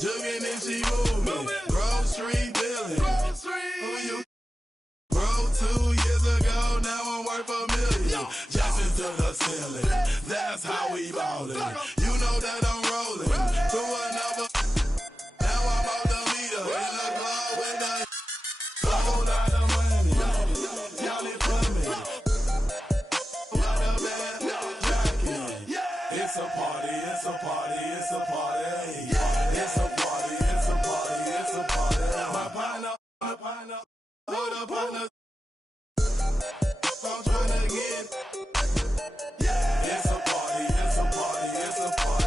Jugging and she moving. Grocery billing. Who you? Broke 2 years ago, now I'm worth $1 million. Jumping to the ceiling. That's how we ballin'. You know that I'm rolling. Through another. Now I'm out the meter. In the club with a whole lot of money. Y'all it for me. What a bad jacket. It's a party, it's a party, it's a party. It's a party, it's a party, it's a party. My partner, hold up, partner. I'm trying to get. It's a party, it's a party, it's a party.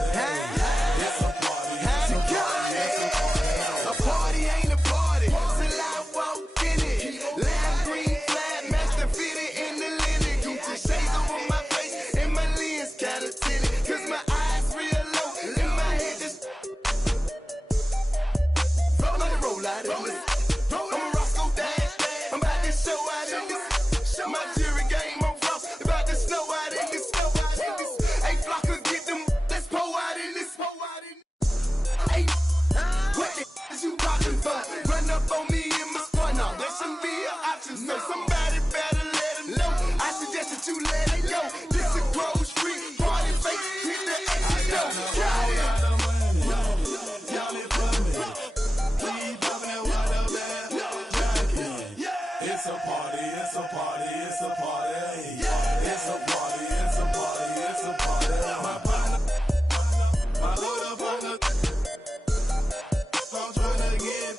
It's a party, it's a party, it's a party. A party ain't a party till I walk in it. Lime green flag, master fitted in the linen. Gucci shades over my face and my lens kinda tinted. Cause my eyes real low and my head just roll out of this. I'm a Roscoe Dash. I'm about to show out in this. My jury game on floss. About to snow out in this. Hey, Flocker, get them. Let's pour out in this. Hey, what the is you talking for? Run up on me in my squad now. That shouldn't be an option. So somebody better let him know. I suggest that you let it go. This is Grove Street. Party face. Hit the exit door. Got it. Y'all it for me. Keep popping that water bag. It's a party, it's a party, it's a party. It's a party, it's a party, it's a party. My partner, my little partner. I'm trying to get.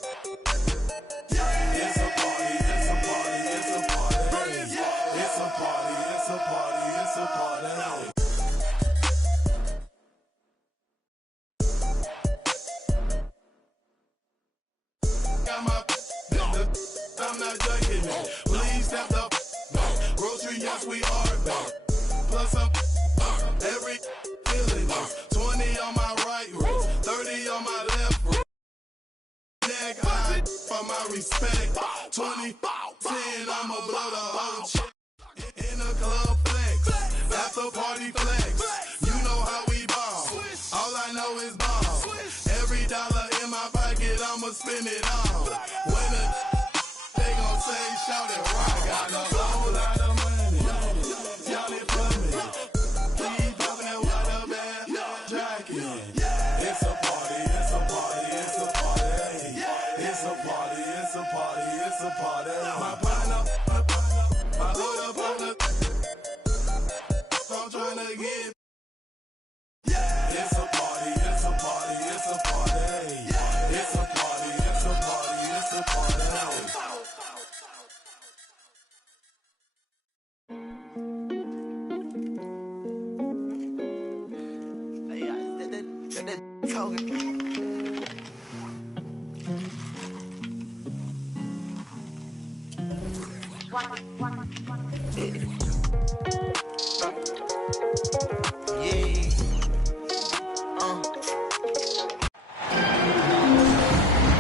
It's a party, it's a party, it's a party. It's a party, it's a party, it's a party. Got my. I'm not joking. Please step up. Grocery, yes, we are back. Plus, I'm every feeling. 20 on my right wrist, 30 on my left wrist. Neck high for my respect. 20, 10, I'ma blow the whole check. In the club flex, after party flex. You know how we ball. All I know is ball. Every dollar in my pocket, I'ma spend it all. When they gon' say, shout it, rock. Got a whole lot of money. Y'all it for me. Keep popping that water bag jacket. It's a party, it's a party, it's a party. It's a party, it's a party, it's a party. My partner, my little partner. I'm trying to get. It's a party, it's a party, it's a party. It's a party, it's a party, it's a party.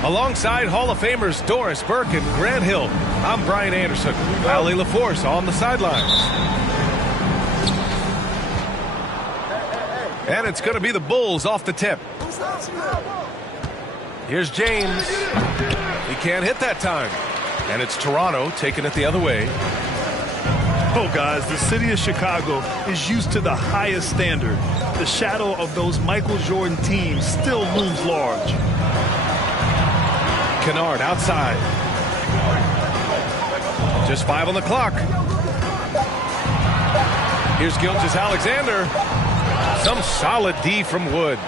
Alongside Hall of Famers Doris Burke and Grant Hill, I'm Brian Anderson. Ali LaForce on the sidelines. And it's going to be the Bulls off the tip. Here's James. He can't hit that time. And it's Toronto taking it the other way. Oh, guys, the city of Chicago is used to the highest standard. The shadow of those Michael Jordan teams still looms large. Kennard outside. Just 5 on the clock. Here's Gilgeous-Alexander. Some solid D from Wood.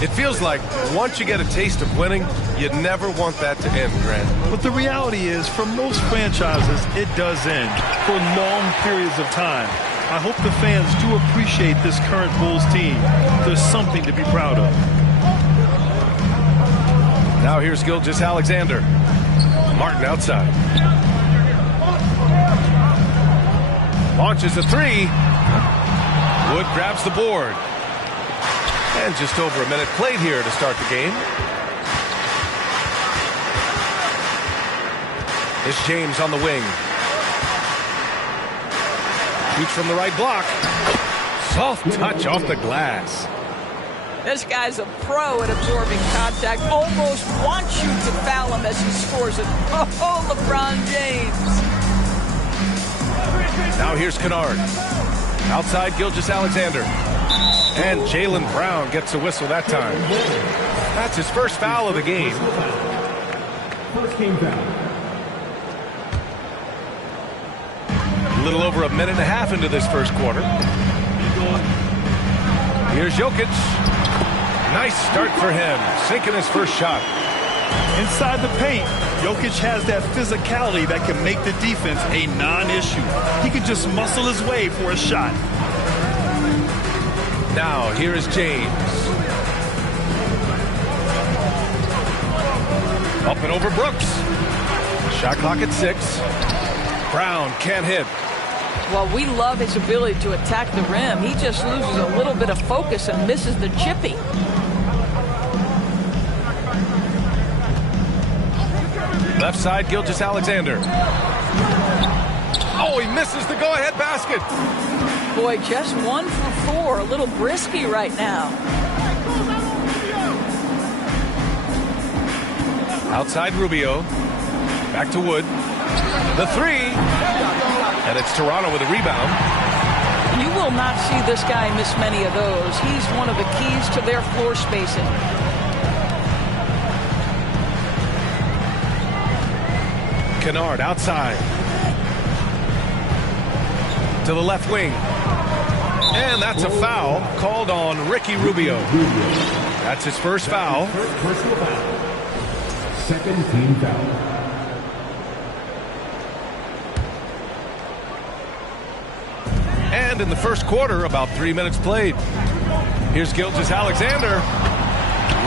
It feels like once you get a taste of winning, you never want that to end, Grant. But the reality is, for most franchises, it does end for long periods of time. I hope the fans do appreciate this current Bulls team. There's something to be proud of. Now here's Gilgeous-Alexander. Martin outside. Launches a three. Wood grabs the board. And just over a minute played here to start the game. It's James on the wing. Shoots from the right block. Soft touch off the glass. This guy's a pro at absorbing contact. Almost wants you to foul him as he scores it. Oh, LeBron James. Now here's Kennard. Outside Gilgeous-Alexander. And Jaylen Brown gets a whistle that time. That's his first foul of the game. First game foul. A little over a minute and a half into this first quarter. Here's Jokic. Nice start for him, sinking his first shot. Inside the paint, Jokic has that physicality that can make the defense a non-issue. He can just muscle his way for a shot. Now, here is James. Up and over Brooks. Shot clock at 6. Brown can't hit. Well, we love his ability to attack the rim. He just loses a little bit of focus and misses the chippy. Left side, Gilgeous-Alexander. Oh, he misses the go-ahead basket. Boy, just 1 for 4. A little brisky right now. Outside Rubio. Back to Wood. The 3. And it's Toronto with a rebound. You will not see this guy miss many of those. He's one of the keys to their floor spacing. Kennard outside. To the left wing. And that's a foul called on Ricky Rubio. That's his first foul. Personal foul. Second team foul. And in the first quarter, about 3 minutes played. Here's Gilgeous-Alexander.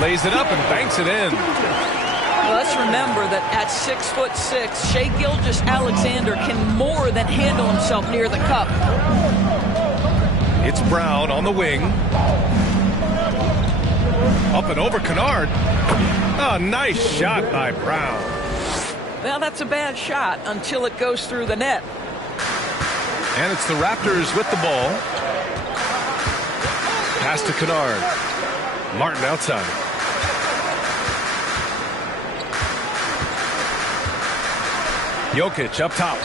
Lays it up and banks it in. Well, let's remember that at 6'6", Shai Gilgeous-Alexander can more than handle himself near the cup. It's Brown on the wing. Up and over Kennard. A nice shot by Brown. Well, that's a bad shot until it goes through the net. And it's the Raptors with the ball. Pass to Kennard. Martin outside. Jokic up top.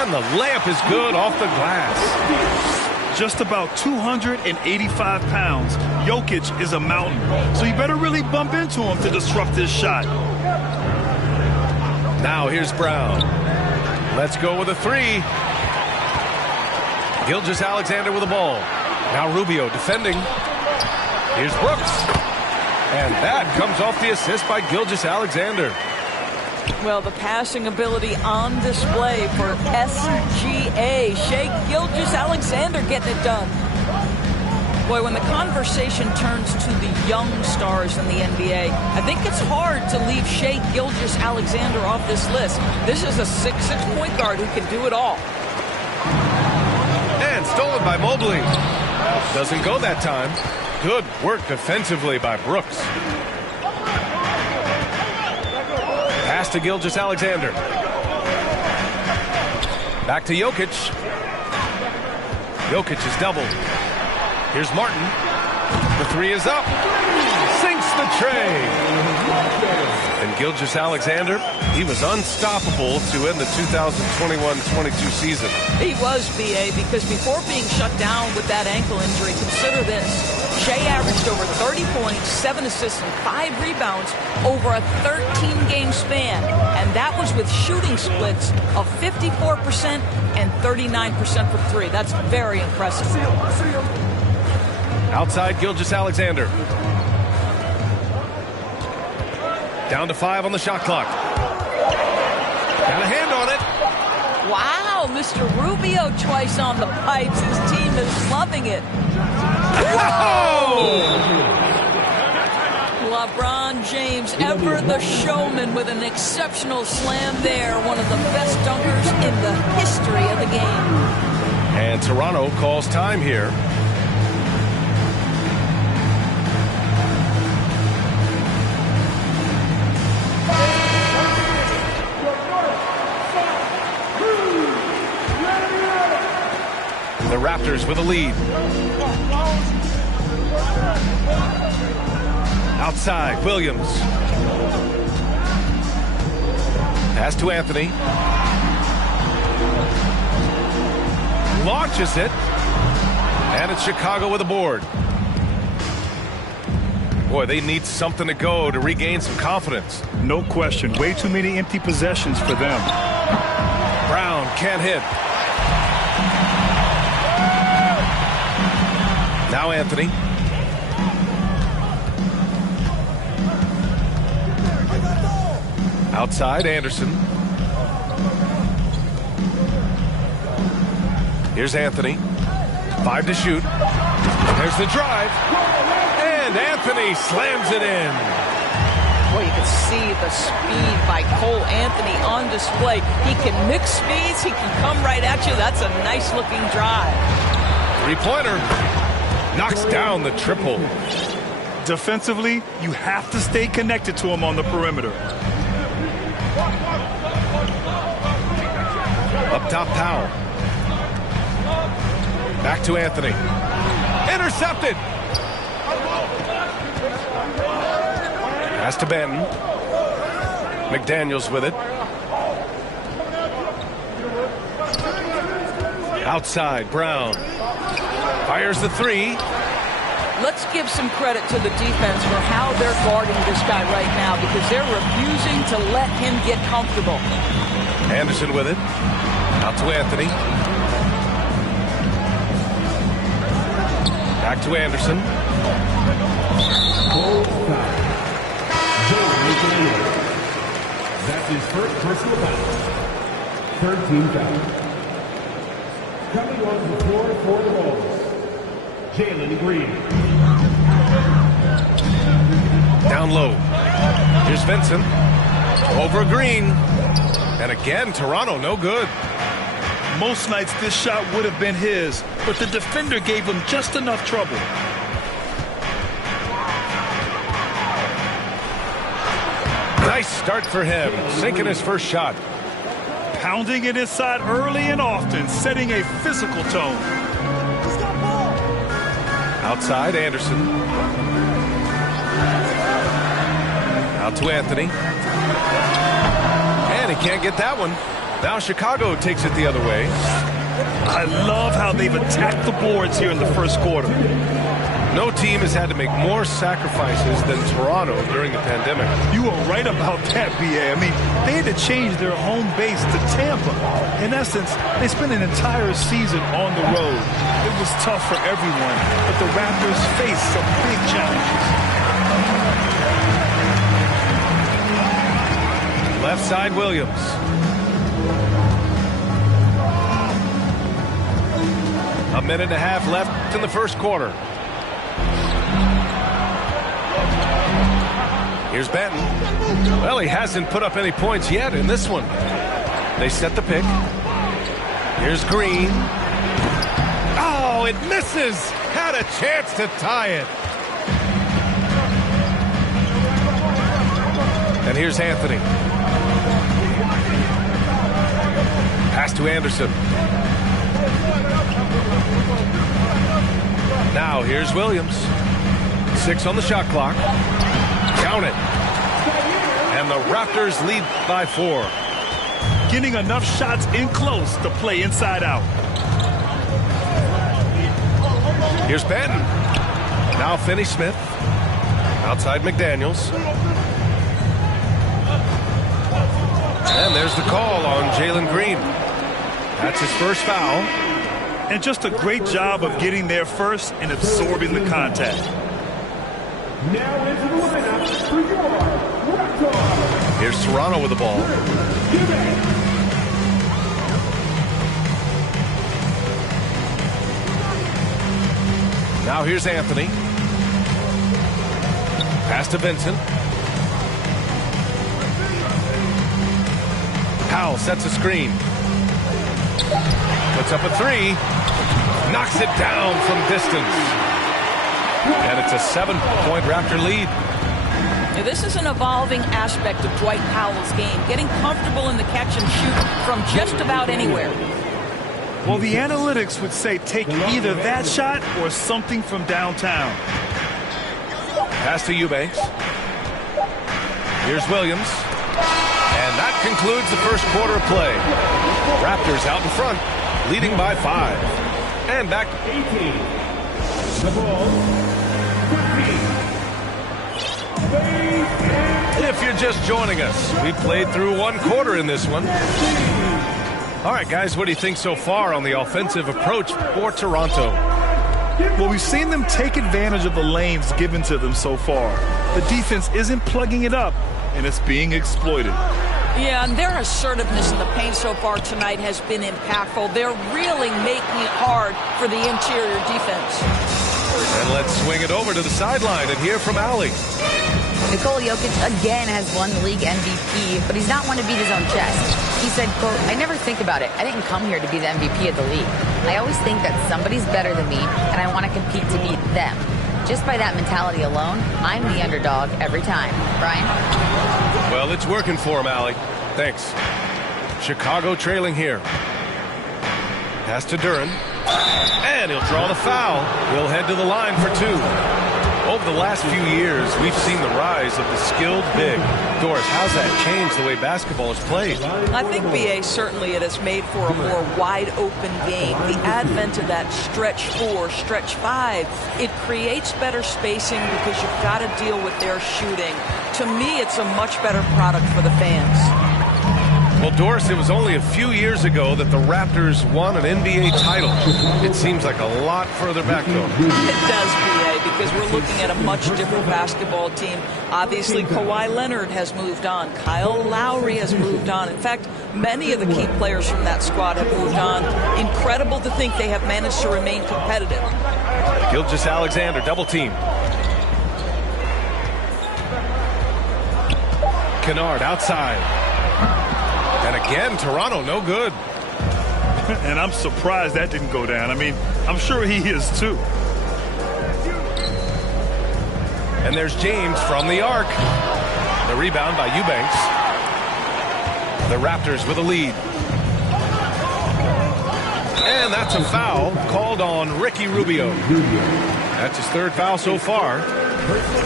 And the layup is good off the glass. Just about 285 pounds. Jokic is a mountain, so you better really bump into him to disrupt his shot. Now here's Brown. Let's go with a 3. Gilgeous-Alexander with the ball. Now Rubio defending. Here's Brooks. And that comes off the assist by Gilgeous-Alexander. Well, the passing ability on display for SGA. Shai Gilgeous-Alexander getting it done. Boy, when the conversation turns to the young stars in the NBA, I think it's hard to leave Shai Gilgeous-Alexander off this list. This is a 6'6" point guard who can do it all. And stolen by Mobley. Doesn't go that time. Good work defensively by Brooks. Pass to Gilgeous-Alexander. Back to Jokic. Jokic is doubled. Here's Martin. The 3 is up. Sinks the tray. And Gilgeous-Alexander, he was unstoppable to end the 2021-22 season. He was, BA, because before being shut down with that ankle injury, consider this. Shai averaged over 30 points, 7 assists, and 5 rebounds over a 13-game span. And that was with shooting splits of 54% and 39% from 3. That's very impressive. Outside Gilgeous-Alexander. Down to 5 on the shot clock. Got a hand on it. Wow, Mr. Rubio twice on the pipes. His team is loving it. Whoa! LeBron James, ever the showman, with an exceptional slam there. One of the best dunkers in the history of the game. And Toronto calls time here. The Raptors with a lead. Outside, Williams. Pass to Anthony. Launches it. And it's Chicago with a board. Boy, they need something to go to regain some confidence. No question. Way too many empty possessions for them. Brown can't hit. Now Anthony. Outside, Anderson. Here's Anthony. 5 to shoot. There's the drive. And Anthony slams it in. Boy, you can see the speed by Cole Anthony on display. He can mix speeds. He can come right at you. That's a nice-looking drive. Three-pointer. Knocks down the triple. Defensively, you have to stay connected to him on the perimeter. Up top, Powell. Back to Anthony. Intercepted. Pass to Benton. McDaniels with it. Outside, Brown. Fires the three. Let's give some credit to the defense for how they're guarding this guy right now, because they're refusing to let him get comfortable. Anderson with it. Out to Anthony. Back to Anderson. That's his first personal foul. 13 foul. Coming onto the floor for the Wolves, Jalen Green. Down low. Here's Vincent. Over Green. And again, Toronto no good. Most nights this shot would have been his, but the defender gave him just enough trouble. Nice start for him, sinking his first shot. Pounding it inside early and often, setting a physical tone. Outside, Anderson. Out to Anthony. And he can't get that one. Now Chicago takes it the other way. I love how they've attacked the boards here in the first quarter. No team has had to make more sacrifices than Toronto during the pandemic. You are right about that, B.A. I mean, they had to change their home base to Tampa. In essence, they spent an entire season on the road. It was tough for everyone, but the Raptors faced some big challenges. Left side, Williams. A minute and a half left in the first quarter. Here's Benton. Well, he hasn't put up any points yet in this one. They set the pick. Here's Green. Oh, it misses. Had a chance to tie it. And here's Anthony. Pass to Anderson. Now here's Williams. 6 on the shot clock. Count it. And the Raptors lead by 4. Getting enough shots in close to play inside out. Here's Benton. Now Finney-Smith. Outside McDaniels. And there's the call on Jalen Green. That's his first foul. And just a great job of getting there first and absorbing the contact. Now into the lineup for your Raptors. Here's Toronto with the ball. Now here's Anthony. Pass to Vincent. Powell sets a screen. Puts up a three. Knocks it down from distance. And it's a 7-point Raptor lead. Now, this is an evolving aspect of Dwight Powell's game, getting comfortable in the catch and shoot from just about anywhere. Well, the analytics would say take either that shot or something from downtown. Pass to Eubanks. Here's Williams. And that concludes the first quarter of play. Raptors out in front, leading by 5. And back. 18. The ball. 15. If you're just joining us, we played through one quarter in this one. All right, guys, what do you think so far on the offensive approach for Toronto? Well, we've seen them take advantage of the lanes given to them so far. The defense isn't plugging it up, and it's being exploited. Yeah, and their assertiveness in the paint so far tonight has been impactful. They're really making it hard for the interior defense. And let's swing it over to the sideline and hear from Allie. Nikola Jokic again has won the league MVP, but he's not one to beat his own chest. He said, quote, "I never think about it. I didn't come here to be the MVP of the league. I always think that somebody's better than me, and I want to compete to beat them. Just by that mentality alone, I'm the underdog every time." Brian? Well, it's working for him, Allie. Thanks. Chicago trailing here. Pass to Duren. And he'll draw the foul. He'll head to the line for 2. Over the last few years, we've seen the rise of the skilled big. Doris, how's that changed the way basketball is played? I think, BA, certainly it has made for a more wide-open game. The advent of that stretch 4, stretch 5, it creates better spacing because you've got to deal with their shooting. To me, it's a much better product for the fans. Well, Doris, it was only a few years ago that the Raptors won an NBA title. It seems like a lot further back, though. It does, BA, because we're looking at a much different basketball team. Obviously, Kawhi Leonard has moved on. Kyle Lowry has moved on. In fact, many of the key players from that squad have moved on. Incredible to think they have managed to remain competitive. Gilgeous-Alexander, double team. Kennard outside. And again, Toronto, no good. And I'm surprised that didn't go down. I mean, I'm sure he is too. And there's James from the arc. The rebound by Eubanks. The Raptors with a lead. And that's a foul called on Ricky Rubio. That's his 3rd foul so far.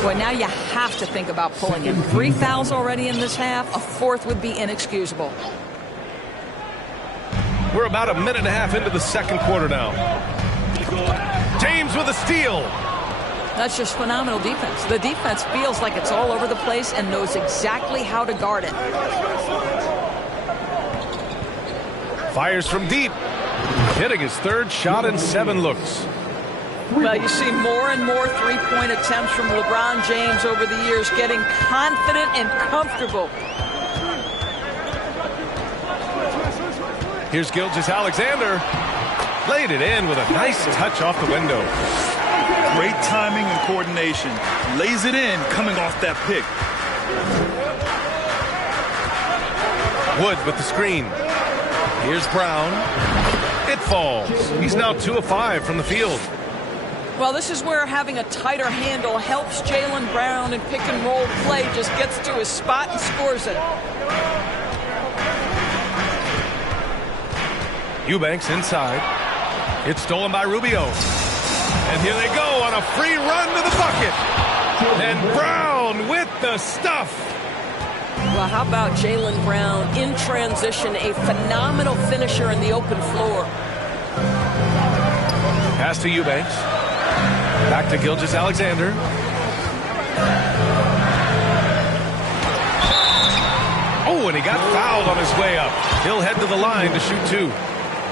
Boy, now you have to think about pulling him. 3 fouls already in this half. A 4th would be inexcusable. We're about a minute and a half into the second quarter now. James with a steal. That's just phenomenal defense. The defense feels like it's all over the place and knows exactly how to guard it. Fires from deep. Hitting his 3rd shot in 7 looks. Well, you see more and more three-point attempts from LeBron James over the years, getting confident and comfortable. Here's Gilgeous-Alexander. Laid it in with a nice touch off the window. Great timing and coordination. Lays it in coming off that pick. Wood with the screen. Here's Brown. It falls. He's now 2 of 5 from the field. Well, this is where having a tighter handle helps Jaylen Brown in pick-and-roll play. Just gets to his spot and scores it. Eubanks inside. It's stolen by Rubio. And here they go on a free run to the bucket. And Brown with the stuff. Well, how about Jaylen Brown in transition, a phenomenal finisher in the open floor. Pass to Eubanks. Back to Gilgeous-Alexander. Oh, and he got fouled on his way up. He'll head to the line to shoot 2.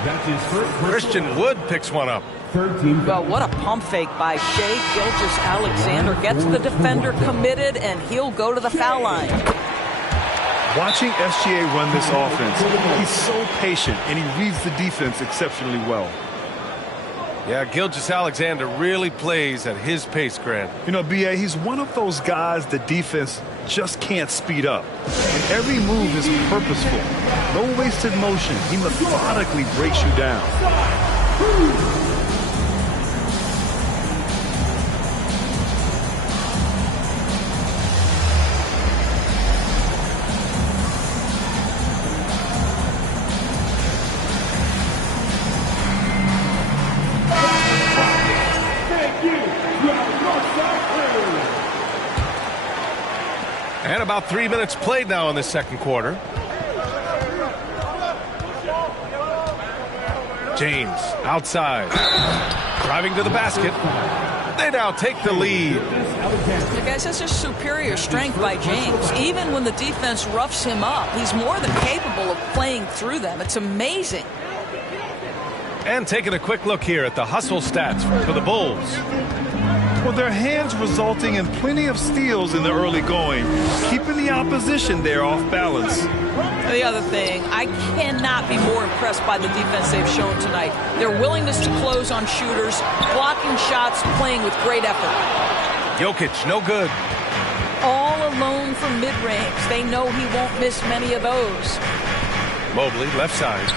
That's his first. Christian Wood picks one up. 13. Well, what a pump fake by Shai Gilgeous-Alexander. Gets the defender committed, and he'll go to the foul line. Watching SGA run this offense, he's so patient, and he reads the defense exceptionally well. Yeah, Gilgeous-Alexander really plays at his pace, Grant. You know, BA, he's one of those guys the defense just can't speed up. And every move is purposeful. No wasted motion. He methodically breaks you down. And about 3 minutes played now in the second quarter. James outside, driving to the basket. They now take the lead. Yeah, guys, that's just superior strength by James. Even when the defense roughs him up, he's more than capable of playing through them. It's amazing. And taking a quick look here at the hustle stats for the Bulls. Well, their hands resulting in plenty of steals in the early going, keeping the opposition there off balance. The other thing, I cannot be more impressed by the defense they've shown tonight. Their willingness to close on shooters, blocking shots, playing with great effort. Jokic, no good. All alone from mid-range. They know he won't miss many of those. Mobley, left side.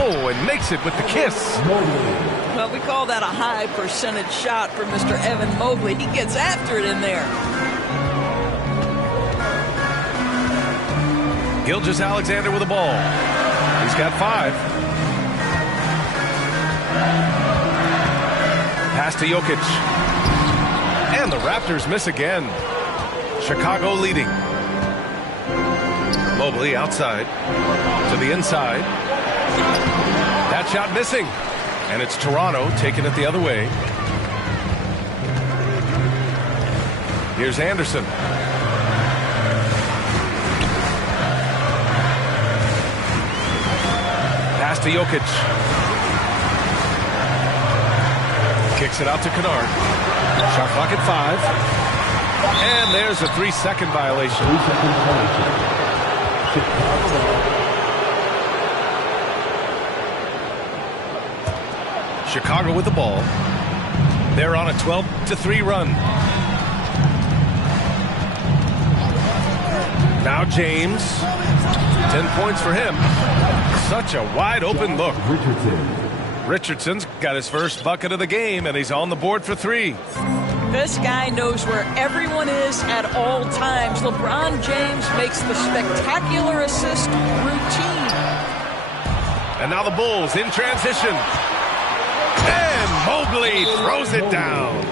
Oh, and makes it with the kiss. Well, we call that a high percentage shot for Mr. Evan Mobley. He gets after it in there. Gilgeous-Alexander with the ball. He's got 5. Pass to Jokic. And the Raptors miss again. Chicago leading. Mobley outside to the inside. That shot missing. And it's Toronto taking it the other way. Here's Anderson. Pass to Jokic. Kicks it out to Kennard. Shot clock at 5. And there's a 3-second violation. Chicago with the ball. They're on a 12-3 run. Now James. 10 points for him. Such a wide open look. Richardson's got his first bucket of the game, and he's on the board for 3. This guy knows where everyone is at all times. LeBron James makes the spectacular assist routine. And now the Bulls in transition. And Mobley throws it down.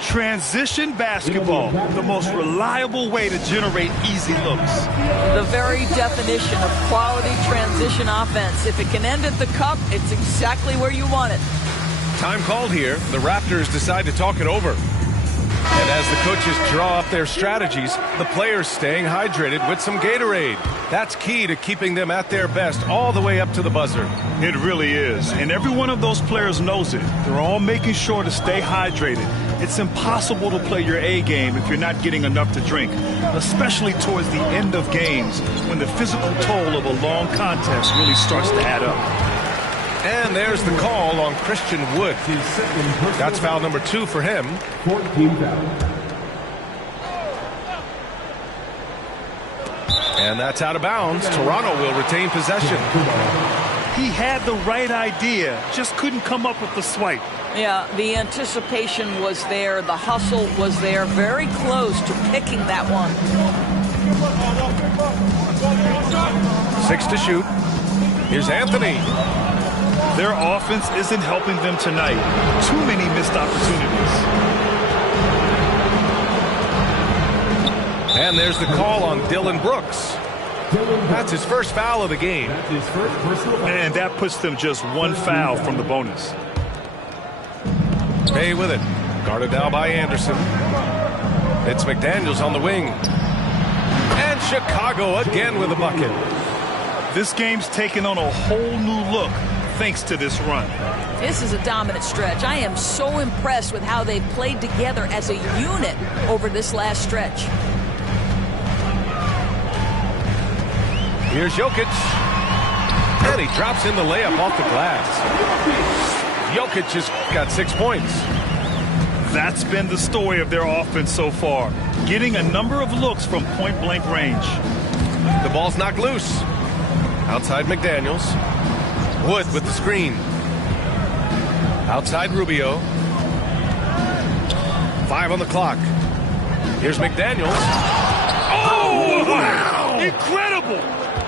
Transition basketball, the most reliable way to generate easy looks. The very definition of quality transition offense. If it can end at the cup, it's exactly where you want it. Time called here. The Raptors decide to talk it over. And as the coaches draw up their strategies, the players staying hydrated with some Gatorade. That's key to keeping them at their best all the way up to the buzzer. It really is. And every one of those players knows it. They're all making sure to stay hydrated. It's impossible to play your A game if you're not getting enough to drink, especially towards the end of games when the physical toll of a long contest really starts to add up. And there's the call on Christian Wood. That's foul number 2 for him. 14 foul. And that's out of bounds. Toronto will retain possession. He had the right idea, just couldn't come up with the swipe. Yeah, the anticipation was there. The hustle was there. Very close to picking that one. 6 to shoot. Here's Anthony. Their offense isn't helping them tonight. Too many missed opportunities. And there's the call on Dylan Brooks. That's his first foul of the game. And that puts them just 1 foul from the bonus. Bay with it. Guarded now by Anderson. It's McDaniels on the wing. And Chicago again with a bucket. This game's taken on a whole new look thanks to this run. This is a dominant stretch. I am so impressed with how they've played together as a unit over this last stretch. Here's Jokic. And he drops in the layup off the glass. Jokic has got 6 points. That's been the story of their offense so far, getting a number of looks from point-blank range. The ball's knocked loose. Outside McDaniels. Wood with the screen. Outside Rubio. 5 on the clock. Here's McDaniels. Oh, wow! Incredible!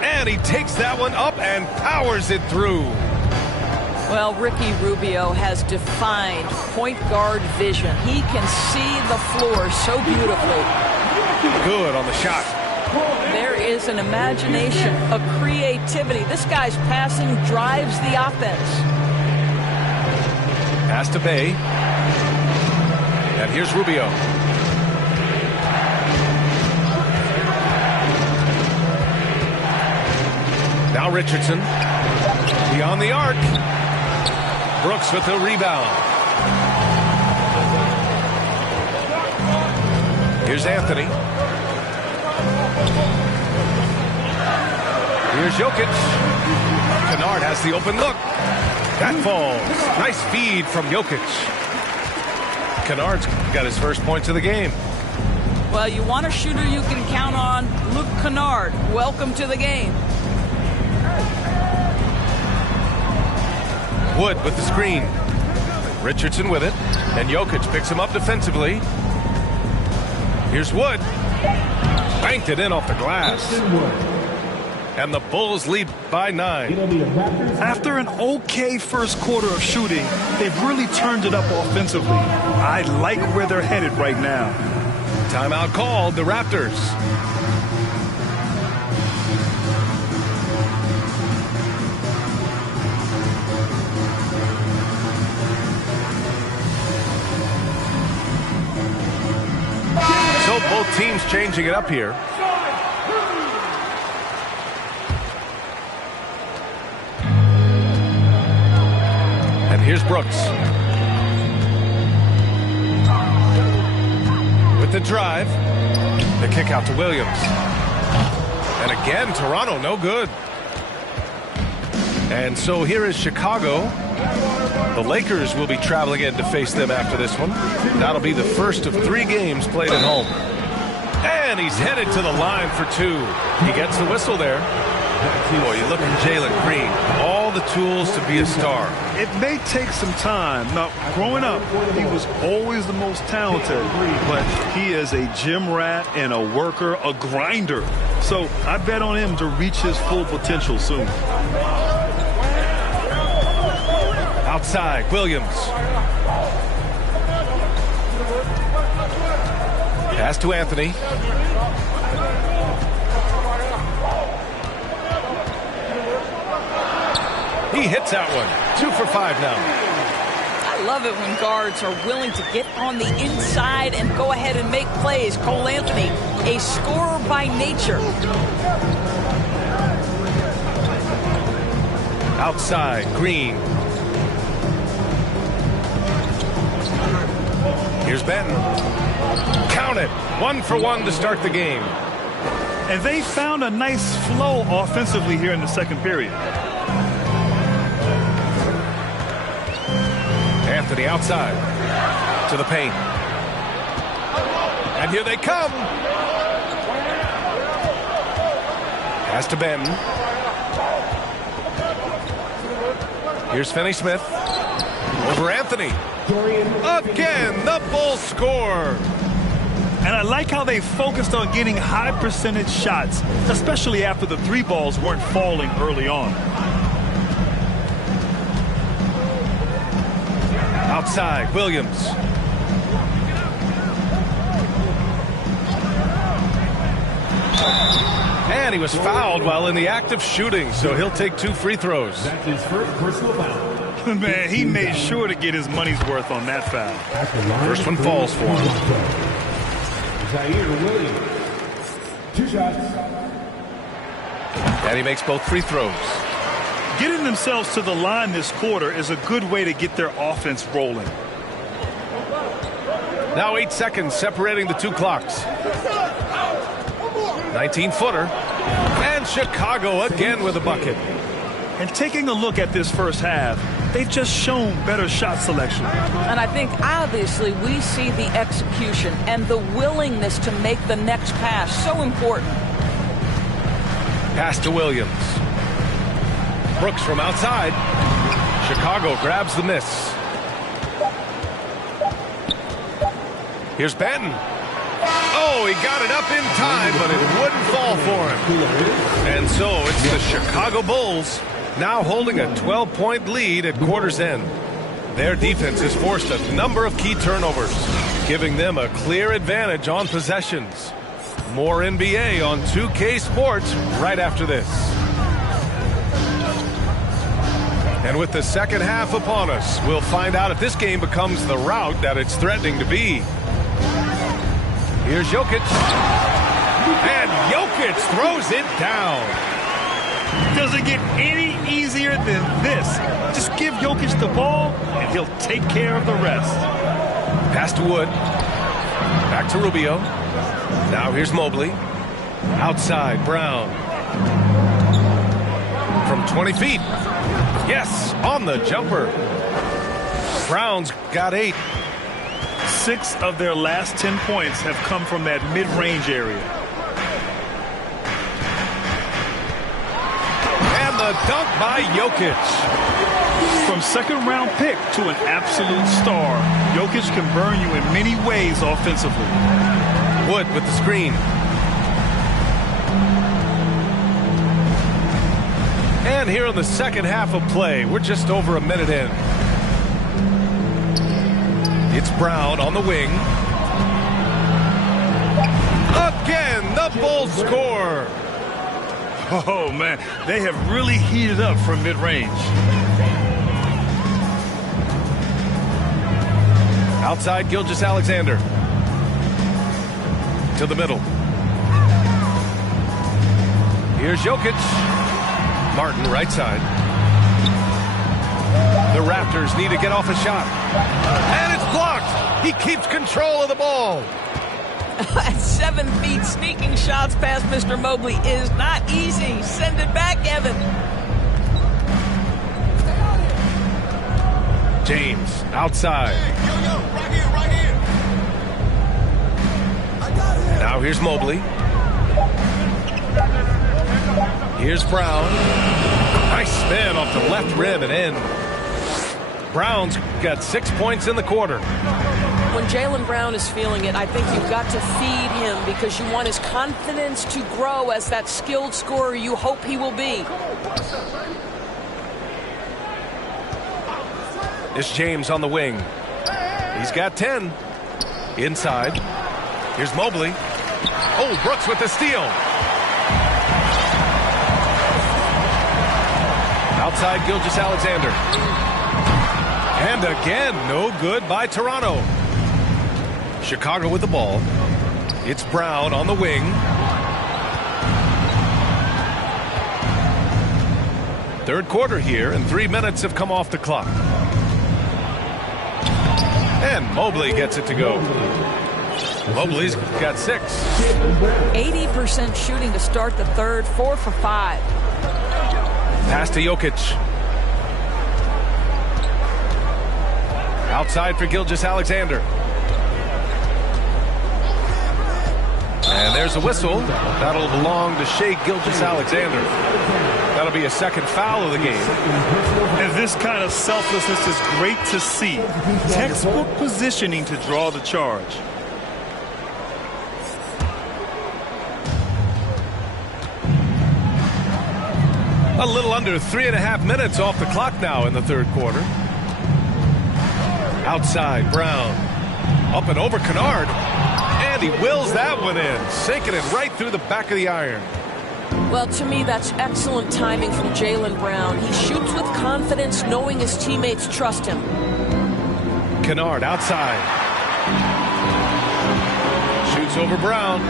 And he takes that one up and powers it through. Well, Ricky Rubio has defined point guard vision. He can see the floor so beautifully. Good on the shot. There is an imagination, a creativity. This guy's passing drives the offense. Pass to Bay. And here's Rubio. Now Richardson. Beyond the arc. Brooks with the rebound. Here's Anthony. Here's Jokic. Kennard has the open look. That falls. Nice feed from Jokic. Kennard's got his first points of the game. Well, you want a shooter you can count on. Luke Kennard, welcome to the game. Wood with the screen. Richardson with it. And Jokic picks him up defensively. Here's Wood. Banked it in off the glass. And the Bulls lead by 9. After an okay first quarter of shooting, they've really turned it up offensively. I like where they're headed right now. Timeout called, the Raptors. So both teams changing it up here. And here's Brooks. With the drive. The kick out to Williams. And again, Toronto, no good. And so here is Chicago. The Lakers will be traveling in to face them after this one. That'll be the first of 3 games played at home. And he's headed to the line for 2. He gets the whistle there. Boy, you look at Jalen Green. All the tools to be a star. It may take some time. Now, growing up, he was always the most talented, but he is a gym rat and a worker, a grinder. So I bet on him to reach his full potential soon. Outside, Williams. Pass to Anthony. He hits that one. 2 for 5 now. I love it when guards are willing to get on the inside and go ahead and make plays. Cole Anthony, a scorer by nature. Outside, Green. Here's Benton. Count it. 1 for 1 to start the game. And they found a nice flow offensively here in the second period. Anthony outside to the paint. And here they come. Pass to Benton. Here's Finney-Smith. Over Anthony. Again, the Bulls score. And I like how they focused on getting high percentage shots, especially after the 3 balls weren't falling early on. Outside, Williams. And he was fouled while in the act of shooting, so he'll take 2 free throws. That's his first personal foul. Man, he made sure to get his money's worth on that foul. First one falls for him. Zaire Williams. 2 shots. And he makes both free throws. Getting themselves to the line this quarter is a good way to get their offense rolling. Now 8 seconds separating the 2 clocks. 19-footer. And Chicago again with a bucket. And taking a look at this first half, they've just shown better shot selection. And I think obviously we see the execution and the willingness to make the next pass so important. Pass to Williams. Brooks from outside. Chicago grabs the miss. Here's Benton. Oh, he got it up in time, but it wouldn't fall for him. And so it's the Chicago Bulls now holding a 12-point lead at quarter's end. Their defense has forced a number of key turnovers, giving them a clear advantage on possessions. More NBA on 2K Sports right after this. And with the second half upon us, we'll find out if this game becomes the rout that it's threatening to be. Here's Jokic. And Jokic throws it down. Doesn't get any easier than this. Just give Jokic the ball, and he'll take care of the rest. Pass to Wood. Back to Rubio. Now here's Mobley. Outside, Brown. From 20 feet. Yes, on the jumper. Brown's got 8. 6 of their last 10 points have come from that mid-range area. And the dunk by Jokic. From second-round pick to an absolute star, Jokic can burn you in many ways offensively. Wood with the screen. And here in the second half of play, we're just over a minute in. It's Brown on the wing. Again, the Bulls score. Oh, man, they have really heated up from mid-range. Outside, Gilgeous-Alexander. To the middle. Here's Jokic. Martin, right side. The Raptors need to get off a shot. And it's blocked. He keeps control of the ball. At 7 feet, sneaking shots past Mr. Mobley is not easy. Send it back, Evan. James, outside. Right here. Now here's Mobley. Here's Brown. Nice spin off the left rim and in. Brown's got 6 points in the quarter. When Jaylen Brown is feeling it, I think you've got to feed him because you want his confidence to grow as that skilled scorer you hope he will be. It's James on the wing. He's got 10. Inside. Here's Mobley. Oh, Brooks with the steal. Outside, Gilgeous-Alexander. And again, no good by Toronto. Chicago with the ball. It's Brown on the wing. Third quarter here, and 3 minutes have come off the clock. And Mobley gets it to go. Mobley's got 6. 80% shooting to start the third, 4 for 5. Pass to Jokic. Outside for Gilgeous-Alexander. And there's a whistle. That'll belong to Shai Gilgeous-Alexander. That'll be a second foul of the game. And this kind of selflessness is great to see. Textbook positioning to draw the charge. A little under 3.5 minutes off the clock now in the third quarter. Outside, Brown. Up and over Kennard. And he wills that one in, sinking it right through the back of the iron. Well, to me, that's excellent timing from Jaylen Brown. He shoots with confidence, knowing his teammates trust him. Kennard outside. Shoots over Brown.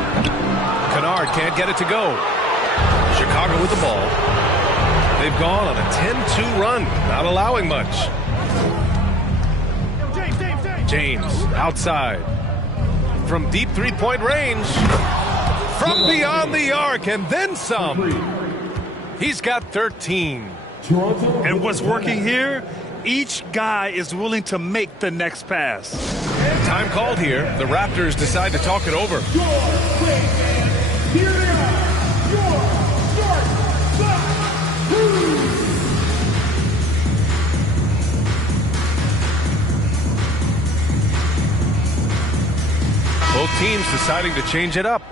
Kennard can't get it to go. Chicago with the ball. They've gone on a 10-2 run, not allowing much. James outside. From deep three-point range. From beyond the arc and then some. He's got 13. And what's working here? Each guy is willing to make the next pass. Time called here. The Raptors decide to talk it over. Both teams deciding to change it up.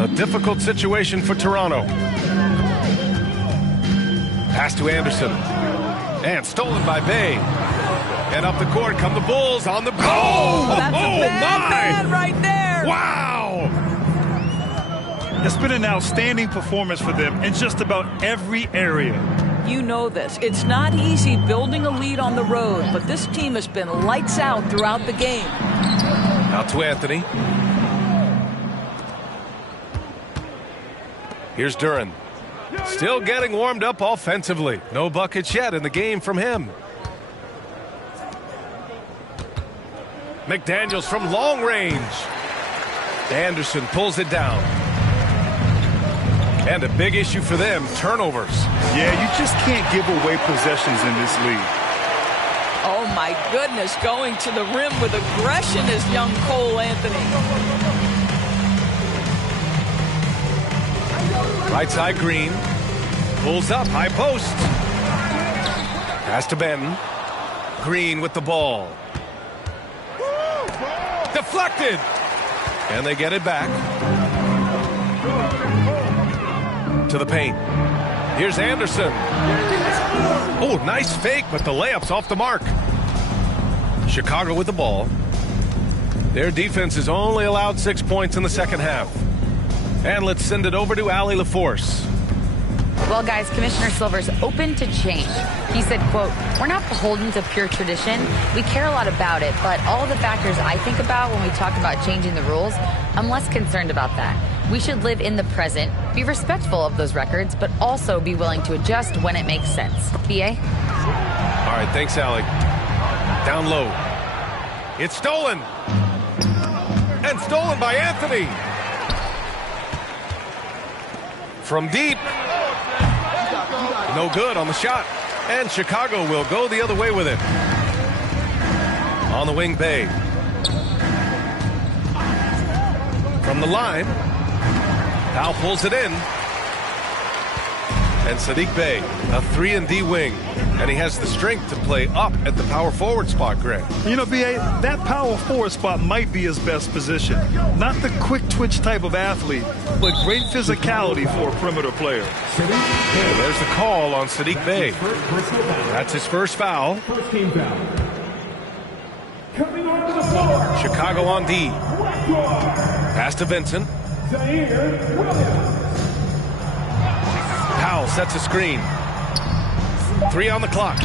A difficult situation for Toronto. Pass to Anderson. And stolen by Bay. And up the court come the Bulls on the... Oh, that's a bad right there. Wow. It's been an outstanding performance for them in just about every area. You know this. It's not easy building a lead on the road, but this team has been lights out throughout the game. Out to Anthony. Here's Duran. Still getting warmed up offensively. No buckets yet in the game from him. McDaniels from long range. Anderson pulls it down. And a big issue for them, turnovers. Yeah, you just can't give away possessions in this league. Oh, my goodness. Going to the rim with aggression is young Cole Anthony. Right side, Green. Pulls up, high post. Pass to Benton. Green with the ball. Deflected. And they get it back. To the paint. Here's Anderson. Oh, nice fake, but the layup's off the mark. Chicago with the ball. Their defense has only allowed 6 points in the second half. And let's send it over to Allie LaForce. Well, guys, Commissioner Silver's open to change. He said, quote, "We're not beholden to pure tradition. We care a lot about it, but all the factors I think about when we talk about changing the rules, I'm less concerned about that. We should live in the present, be respectful of those records, but also be willing to adjust when it makes sense." BA? All right, thanks, Allie. Down low. It's stolen. And stolen by Anthony. From deep. No good on the shot. And Chicago will go the other way with it. On the wing, Bay. From the line. Powell pulls it in. And Sadiq Bey, a 3-and-D wing. And he has the strength to play up at the power forward spot, Greg. You know, B.A., that power forward spot might be his best position. Not the quick twitch type of athlete, but great physicality for a perimeter player. And there's the call on Sadiq Bey. That's his first foul. First team foul. Coming onto the floor. Chicago on D. Pass to Vincent. Powell sets a screen. 3 on the clock.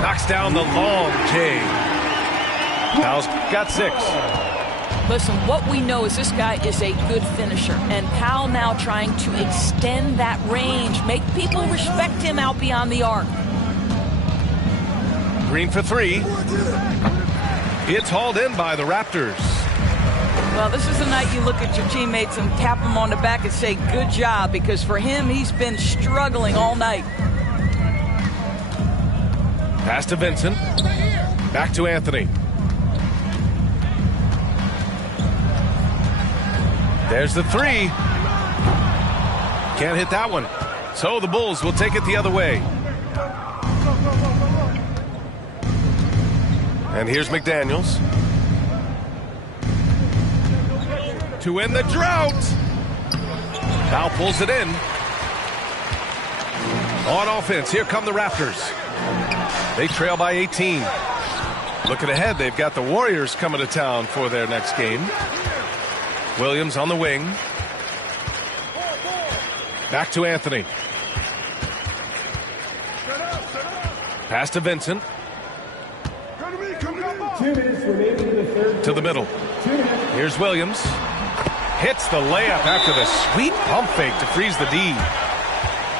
Knocks down the long J. Powell's got 6. Listen, what we know is this guy is a good finisher. And Powell now trying to extend that range, make people respect him out beyond the arc. Green for 3. It's hauled in by the Raptors. Well, this is the night you look at your teammates and tap them on the back and say, good job, because for him, he's been struggling all night. Pass to Vincent. Back to Anthony. There's the 3. Can't hit that one. So the Bulls will take it the other way. And here's McDaniels. To end the drought. Powell pulls it in. On offense, here come the Raptors. They trail by 18. Looking ahead, they've got the Warriors coming to town for their next game. Williams on the wing. Back to Anthony. Pass to Vincent. To the middle. Here's Williams. Hits the layup after the sweet pump fake to freeze the D.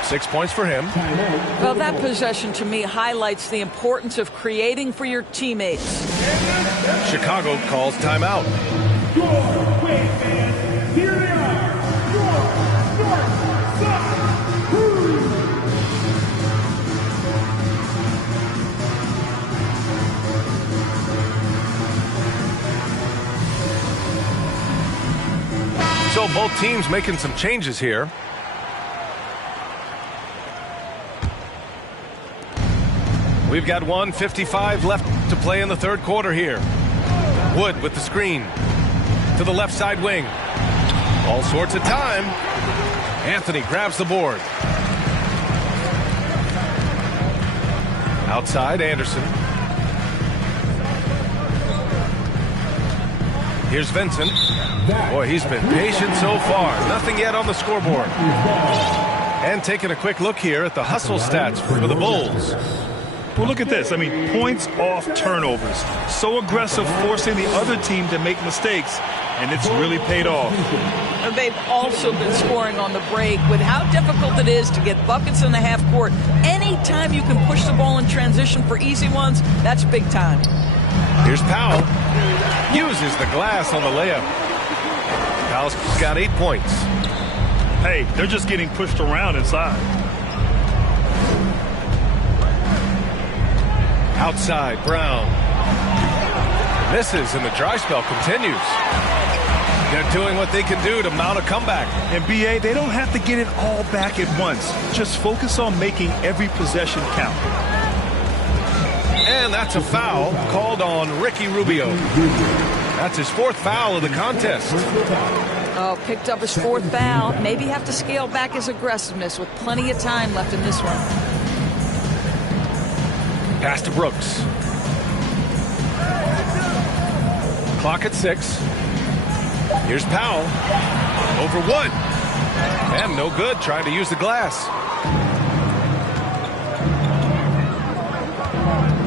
6 points for him. Well, that possession to me highlights the importance of creating for your teammates. Chicago calls timeout. Here they are. So both teams making some changes here. We've got 1:55 left to play in the third quarter here. Wood with the screen to the left side wing. All sorts of time. Anthony grabs the board. Outside, Anderson. Here's Vincent. Boy, he's been patient so far. Nothing yet on the scoreboard. And taking a quick look here at the hustle stats for the Bulls. Well, look at this. I mean, points off turnovers. So aggressive, forcing the other team to make mistakes, and it's really paid off. And they've also been scoring on the break. With how difficult it is to get buckets in the half court, anytime you can push the ball in transition for easy ones, that's big time. Here's Powell. Uses the glass on the layup. Powell's got 8 points. Hey, they're just getting pushed around inside. Outside, Brown. Misses, and the dry spell continues. They're doing what they can do to mount a comeback. And BA, they don't have to get it all back at once. Just focus on making every possession count. And that's a foul called on Ricky Rubio. That's his 4th foul of the contest. Oh, picked up his 4th foul. Maybe have to scale back his aggressiveness with plenty of time left in this one. Pass to Brooks. Clock at 6. Here's Powell. Over one. And no good, trying to use the glass.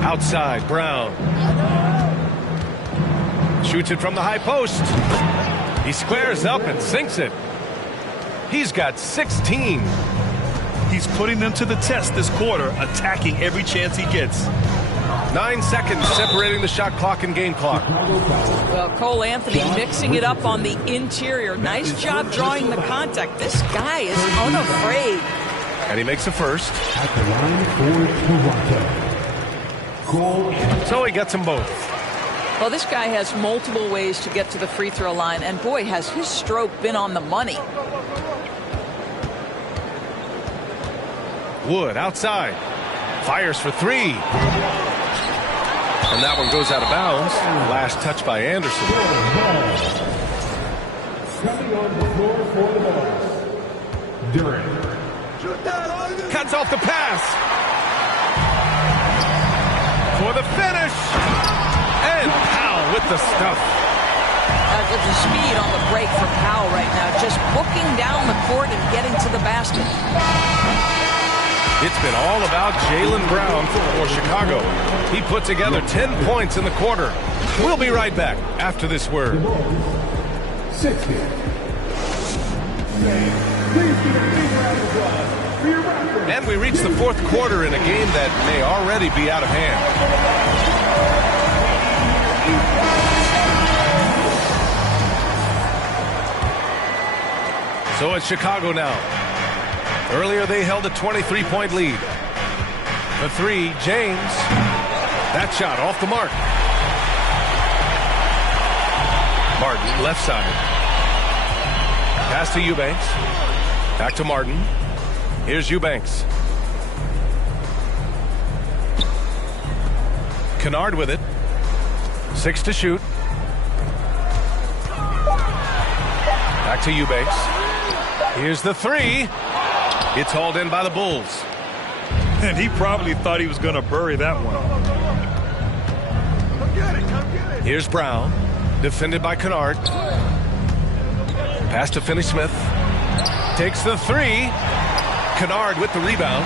Outside, Brown. Shoots it from the high post. He squares up and sinks it. He's got 16. He's putting them to the test this quarter, attacking every chance he gets. 9 seconds separating the shot clock and game clock. Well, Cole Anthony mixing it up on the interior. Nice job drawing the contact. This guy is unafraid. And he makes the first. At the line for Toronto. So he gets them both. Well, this guy has multiple ways to get to the free throw line, and boy, has his stroke been on the money. Wood outside. Fires for 3. And that one goes out of bounds. Last touch by Anderson. Coming on the floor for the Bulls, Durant. Cuts off the pass. For the finish. And Powell with the stuff. With the speed on the break from Powell right now. Just booking down the court and getting to the basket. It's been all about Jaylen Brown for Chicago. He put together 10 points in the quarter. We'll be right back after this word. 60. And we reach the 4th quarter in a game that may already be out of hand. So it's Chicago now. Earlier they held a 23-point lead. The 3, James. That shot off the mark. Martin, left side. Pass to Eubanks. Back to Martin. Here's Eubanks. Kennard with it. 6 to shoot. Back to Eubanks. Here's the 3. It's hauled in by the Bulls. And he probably thought he was going to bury that one. Here's Brown. Defended by Kennard. Pass to Finney-Smith. Takes the 3. Kennard with the rebound.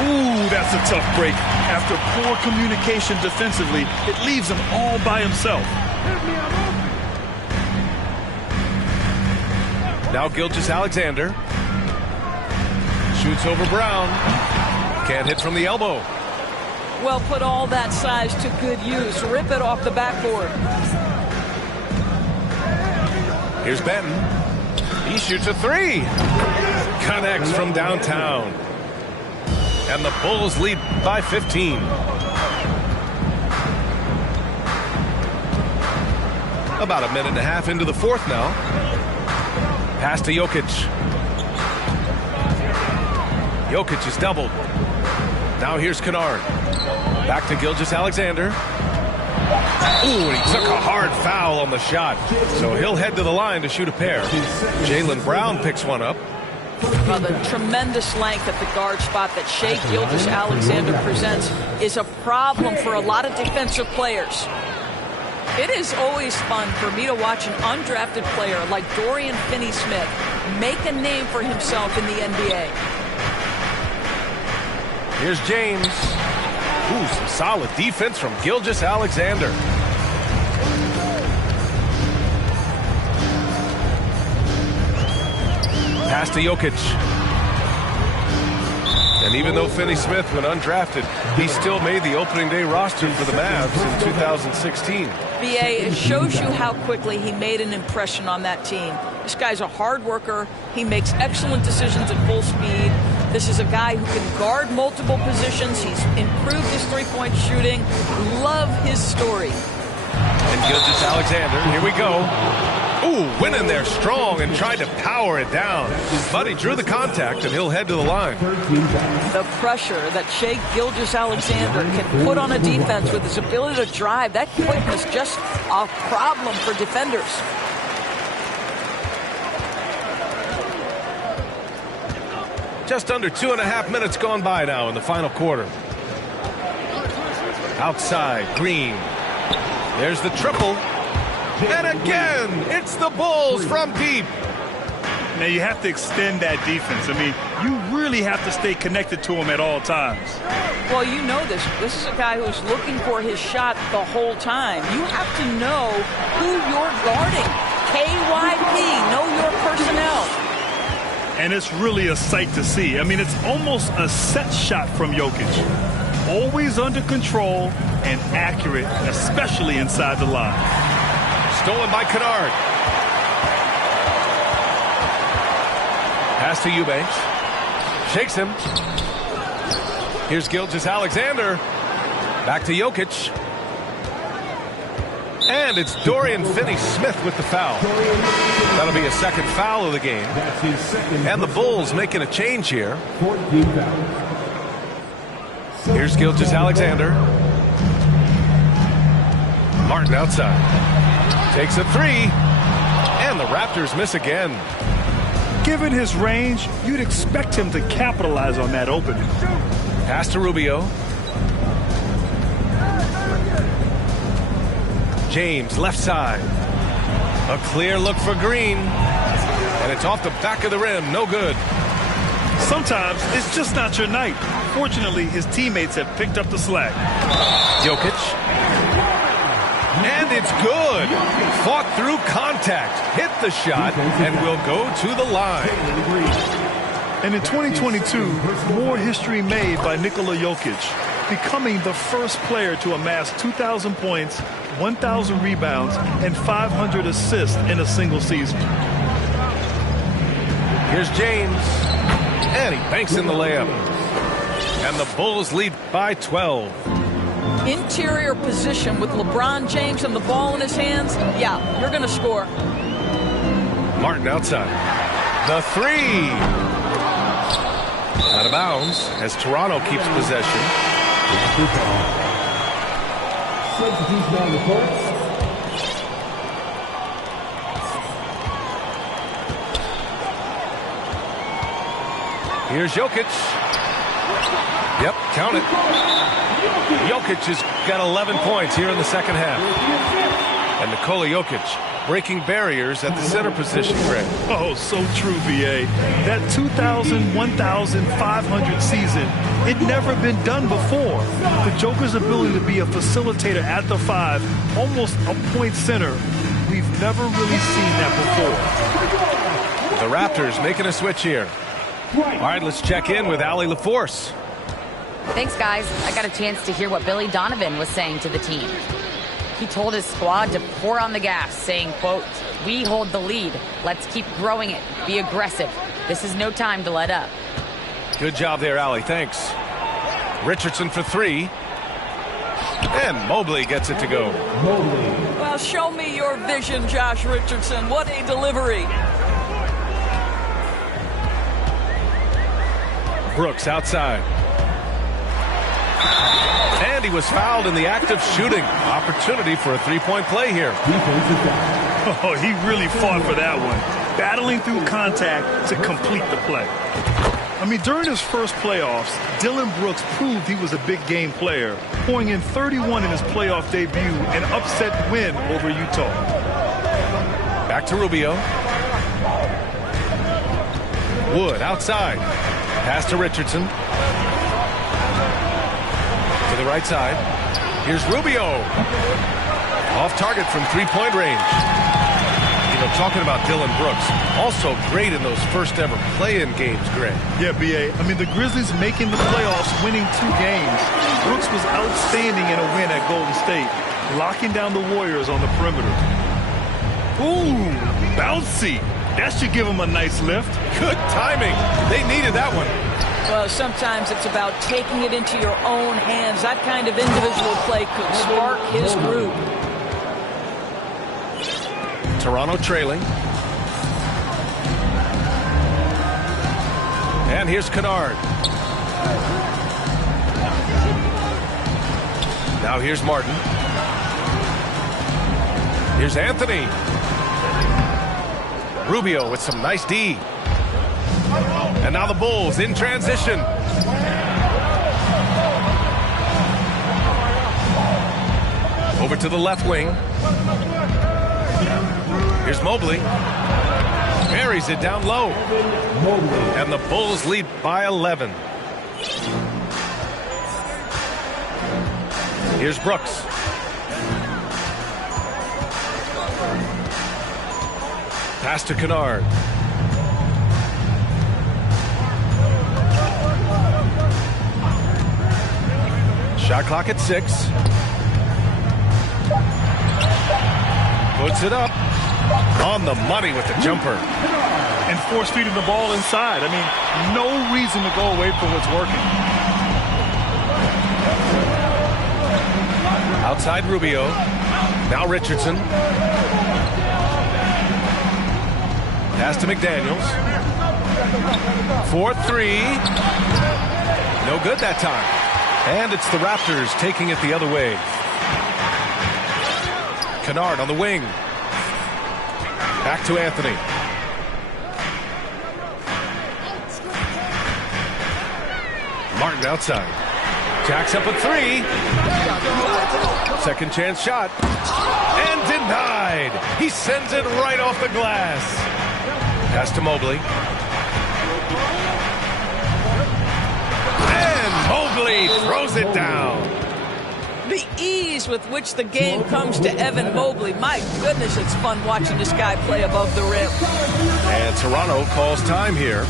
Ooh, that's a tough break. After poor communication defensively, it leaves him all by himself. Now Gilgeous-Alexander. Shoots over Brown. Can't hit from the elbow. Well, put all that size to good use. Rip it off the backboard. Here's Benton. He shoots a 3. Connects from downtown. And the Bulls lead by 15. About a minute and a half into the 4th now. Pass to Jokic. Jokic is doubled. Now here's Kennard. Back to Gilgeous-Alexander. Ooh, he took a hard foul on the shot. So he'll head to the line to shoot a pair. Jaylen Brown picks one up. Well, the tremendous length at the guard spot that Shai Gilgeous-Alexander presents is a problem for a lot of defensive players. It is always fun for me to watch an undrafted player like Dorian Finney-Smith make a name for himself in the NBA. Here's James. Ooh, some solid defense from Gilgeous-Alexander. Pass to Jokic. And even though Finney-Smith went undrafted, he still made the opening day roster for the Mavs in 2016. BA, it shows you how quickly he made an impression on that team. This guy's a hard worker. He makes excellent decisions at full speed. This is a guy who can guard multiple positions. He's improved his three-point shooting. Love his story. And Gilgeous-Alexander, here we go. Ooh, went in there strong and tried to power it down. But he drew the contact, and he'll head to the line. The pressure that Shai Gilgeous-Alexander can put on a defense with his ability to drive, that quickness, just a problem for defenders. Just under 2.5 minutes gone by now in the final quarter. Outside, Green. There's the triple. And again, it's the Bulls from deep. Now, you have to extend that defense. I mean, you really have to stay connected to him at all times. Well, you know this. This is a guy who's looking for his shot the whole time. You have to know who you're guarding. KYP, know your personnel. And it's really a sight to see. I mean, it's almost a set shot from Jokic. Always under control and accurate, especially inside the line. Stolen by Kennard. Pass to Eubanks. Shakes him. Here's Gilgeous-Alexander. Back to Jokic. And it's Dorian Finney-Smith with the foul. That'll be a second foul of the game. And the Bulls making a change here. Here's Gilgeous-Alexander. Martin outside. Takes a three. And the Raptors miss again. Given his range, you'd expect him to capitalize on that opening. Pass to Rubio. James, left side. A clear look for Green. And it's off the back of the rim. No good. Sometimes it's just not your night. Fortunately, his teammates have picked up the slack. Jokic. And it's good. Fought through contact. Hit the shot and will go to the line. And in 2022, more history made by Nikola Jokic, becoming the first player to amass 2,000 points, 1,000 rebounds, and 500 assists in a single season. Here's James. And he banks in the layup. And the Bulls lead by 12. Interior position with LeBron James and the ball in his hands. Yeah, you're going to score. Martin outside. The three. Out of bounds as Toronto keeps possession. Substitution on the court. Here's Jokic. Yep, count it. Jokic has got 11 points here in the second half. And Nikola Jokic breaking barriers at the center position, Greg. Oh, so true, VA. That 2,000, 1,500 season, it never been done before. The Joker's ability to be a facilitator at the five, almost a point center, we've never really seen that before. The Raptors making a switch here. All right, let's check in with Allie LaForce. Thanks, guys. I got a chance to hear what Billy Donovan was saying to the team. He told his squad to pour on the gas, saying, quote, "We hold the lead. Let's keep growing it. Be aggressive. This is no time to let up." Good job there, Allie. Thanks. Richardson for three. And Mobley gets it to go. Well, show me your vision, Josh Richardson. What a delivery. Brooks outside. And he was fouled in the act of shooting. Opportunity for a three-point play here. Oh, he really fought for that one. Battling through contact to complete the play. I mean, during his first playoffs, Dillon Brooks proved he was a big game player, pouring in 31 in his playoff debut, an upset win over Utah. Back to Rubio. Wood outside. Pass to Richardson. To the right side. Here's Rubio. Off target from three-point range. You know, talking about Dillon Brooks, also great in those first ever play-in games, Greg. Yeah, B.A. I mean, the Grizzlies making the playoffs, winning 2 games. Brooks was outstanding in a win at Golden State, locking down the Warriors on the perimeter. Ooh, bouncy. That should give him a nice lift. Good timing. They needed that one. Well, sometimes it's about taking it into your own hands. That kind of individual play could spark his group. Toronto trailing. And here's Kennard. Now here's Martin. Here's Anthony. Rubio with some nice D. And now the Bulls in transition. Over to the left wing. Here's Mobley. Buries it down low. And the Bulls lead by 11. Here's Brooks. Pass to Kennard. Shot clock at 6. Puts it up. On the money with the jumper. And force feeding the ball inside. I mean, no reason to go away from what's working. Outside Rubio. Now Richardson. Pass to McDaniels. 4-3. No good that time. And it's the Raptors taking it the other way. Kennard on the wing. Back to Anthony. Martin outside. Jacks up a 3. Second chance shot. And denied. He sends it right off the glass. Pass to Mobley. And Mobley throws it down. The ease with which the game comes to Evan Mobley. My goodness, it's fun watching this guy play above the rim. And Toronto calls time here.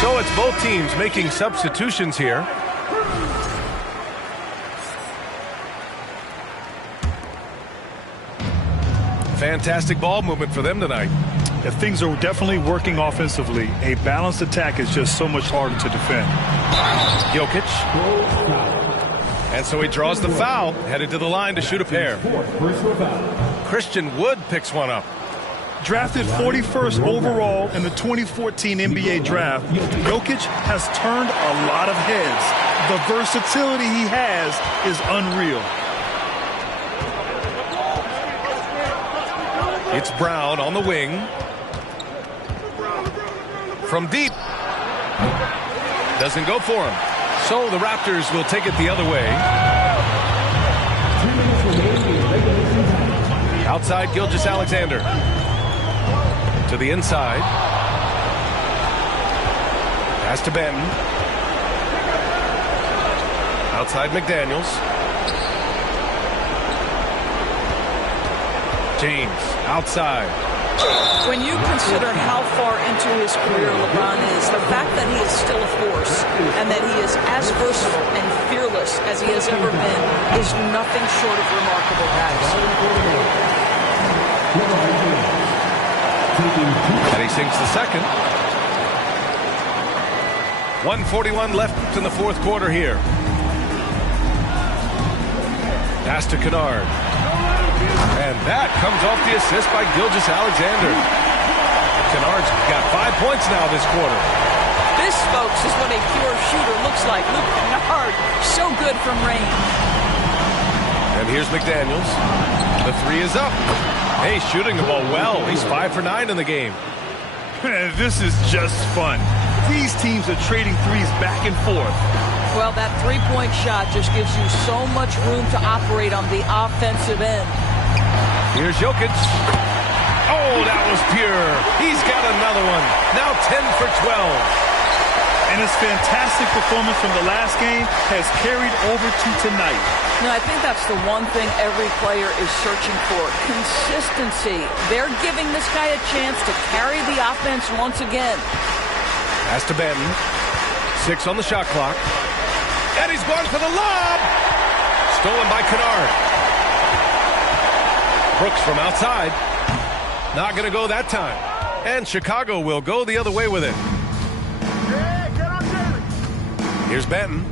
So it's both teams making substitutions here. Fantastic ball movement for them tonight. If things are definitely working offensively, a balanced attack is just so much harder to defend. Jokic. And so he draws the foul, headed to the line to shoot a pair. Christian Wood picks one up. Drafted 41st overall in the 2014 NBA draft, Jokic has turned a lot of heads. The versatility he has is unreal. It's Brown on the wing. From deep. Doesn't go for him. So the Raptors will take it the other way. Outside Gilgeous-Alexander. To the inside. Pass to Benton. Outside McDaniels. James outside. When you consider how far into his career LeBron is, the fact that he is still a force and that he is as versatile and fearless as he has ever been is nothing short of remarkable, guys. And he sinks the second. 1:41 left in the fourth quarter here. Pass to Kennard. And that comes off the assist by Gilgeous-Alexander. Kennard's got 5 points now this quarter. This, folks, is what a pure shooter looks like. Luke Kennard, so good from range. And here's McDaniels. The three is up. Hey, shooting the ball well. He's 5 for 9 in the game. This is just fun. These teams are trading threes back and forth. Well, that three-point shot just gives you so much room to operate on the offensive end. Here's Jokic. Oh, that was pure. He's got another one. Now 10 for 12. And his fantastic performance from the last game has carried over to tonight. No, I think that's the one thing every player is searching for. Consistency. They're giving this guy a chance to carry the offense once again. Pass to Benton. 6 on the shot clock. And he's gone for the lob. Stolen by Kennard. Brooks from outside. Not going to go that time. And Chicago will go the other way with it. Here's Benton.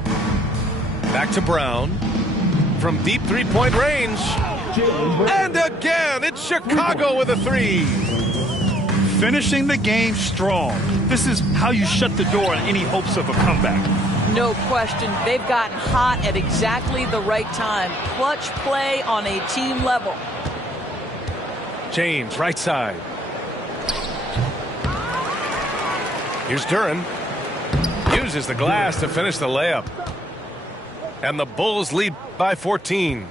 Back to Brown. From deep three-point range. And again, it's Chicago with a three. Finishing the game strong. This is how you shut the door on any hopes of a comeback. No question. They've gotten hot at exactly the right time. Clutch play on a team level. James, right side. Here's Duren. Uses the glass to finish the layup. And the Bulls lead by 14.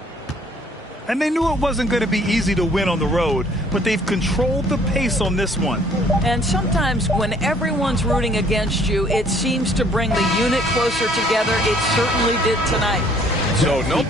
And they knew it wasn't going to be easy to win on the road, but they've controlled the pace on this one. And sometimes when everyone's rooting against you, it seems to bring the unit closer together. It certainly did tonight. So, nope.